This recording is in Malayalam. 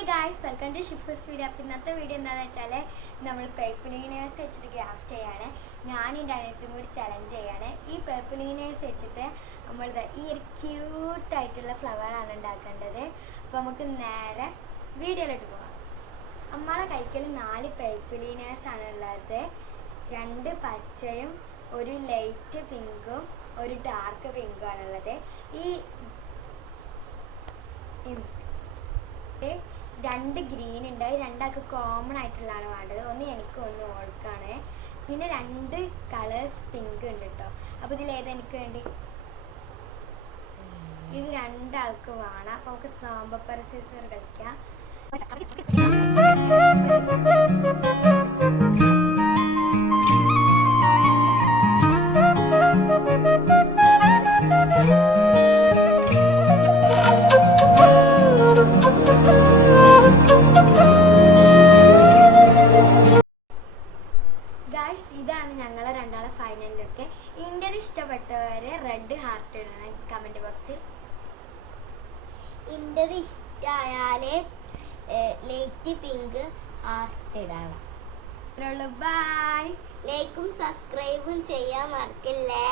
ഹായ് ഗായ്സ്, വെൽക്കം ടു ഷിഫ്സ് വീഡിയോ. അപ്പോൾ ഇന്നത്തെ വീഡിയോ എന്താണെന്ന് വെച്ചാൽ നമ്മൾ പേർപ്പിളിനേഴ്സ് വെച്ചിട്ട് ഗ്രാഫ്റ്റ് ചെയ്യാണ്. ഞാൻ എൻ്റെ അനിയത്തിയും കൂടി ചലഞ്ച് ചെയ്യാണ്. ഈ പേർപ്പിളിനേഴ്സ് വെച്ചിട്ട് നമ്മൾ ഈ ഒരു ക്യൂട്ടായിട്ടുള്ള ഫ്ലവറാണ് ഉണ്ടാക്കേണ്ടത്. അപ്പോൾ നമുക്ക് നേരെ വീഡിയോയിലോട്ട് പോകാം. നമ്മളെ കൈക്കൽ 4 പേർപ്പിളിനേഴ്സാണ് ഉള്ളത്. 2 പച്ചയും ഒരു ലൈറ്റ് പിങ്കും ഒരു ഡാർക്ക് പിങ്കും ആണുള്ളത്. ഈ 2 ഗ്രീൻ ഉണ്ട്. 2 കോമൺ ആയിട്ടുള്ളതാണ് വേണ്ടത്. ഒന്ന് എനിക്കും ഒന്ന് ഓൾക്കാണ്. പിന്നെ 2 കളേഴ്സ് പിങ്ക് ഉണ്ട് കേട്ടോ. അപ്പോൾ ഇതിലേത് എനിക്ക് വേണ്ടി? ഇത് 2 ആൾക്ക് വേണം. അപ്പോൾ നമുക്ക് സാമ്പപ്പർ സീസർ കളിക്കാം. ഇതാണ് ഞങ്ങളെ 2 ഫൈനൽ ലുക്ക്. ഇന്ത്യയിൽ ഇഷ്ടപ്പെട്ടവരെ റെഡ് ഹാർട്ട് ഇടണം കമന്റ് ബോക്സിൽ. ഇന്ത്യയിൽ ഇഷ്ടമായാല് ലൈറ്റ് പിങ്ക് ഹാർട്ട് ഇടണം. ബൈ. ലൈക്കും സബ്സ്ക്രൈബും ചെയ്യാൻ മറക്കില്ലേ.